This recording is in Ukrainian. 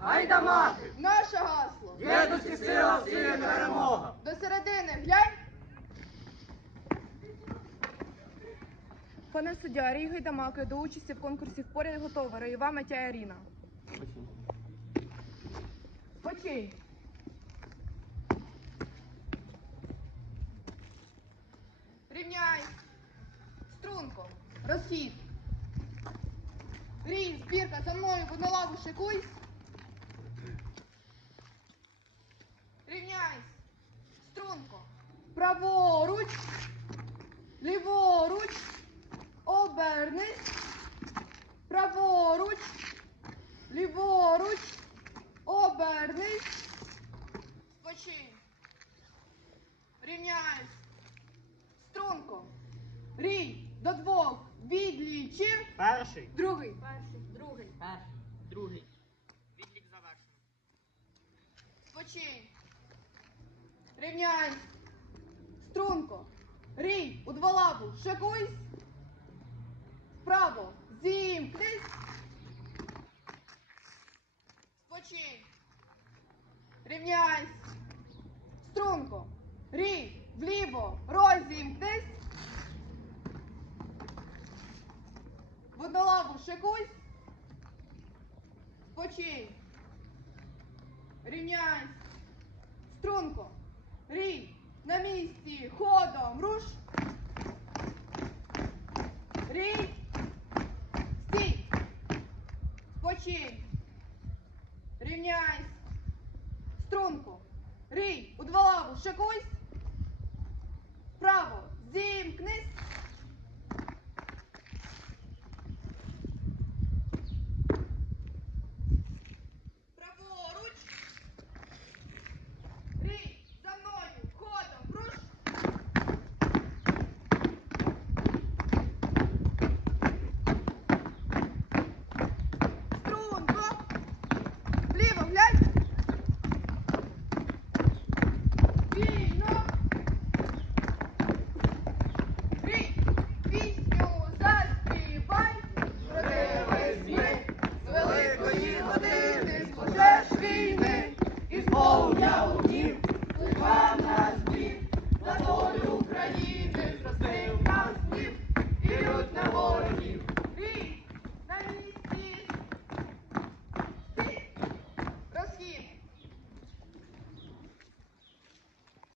Гайда мати! Наше гасло. Єдності сила, в силі перемога! До середини глянь. Пане суддя, Рій Гайдамаки до участі в конкурсі в поряд готова. Раєва Матя Аріна. Спочинь. Рівняй. Струнко. Розхід. Рій, збірка, за мною, в лаву шикуйсь. Рівняйсь. Струнко. Праворуч. Ліворуч. Обернись. Праворуч. Ліворуч. Обернись. Спочинь. Рівняйсь. Струнко. Рій. До двох. Відлічив. Перший. Другий. Перший, другий. Перший. Другий. Відлік завершено. Спочинь. Рівняйсь. Струнко. Рій. У два лапу. Шикуйсь. Вправо. Зімкнись. Спочинь. Рівняйсь. Струнко. Рій. Вліво. Розімкнись. В однолаву шикуйсь. Спочинь. Рівняйсь. Струнко. Рій! На місці! Ходом! Руш! Рій! Стій! Спочинь! Рівняйсь! Струнку! Рій! У два лаву! Право! Зімкнись!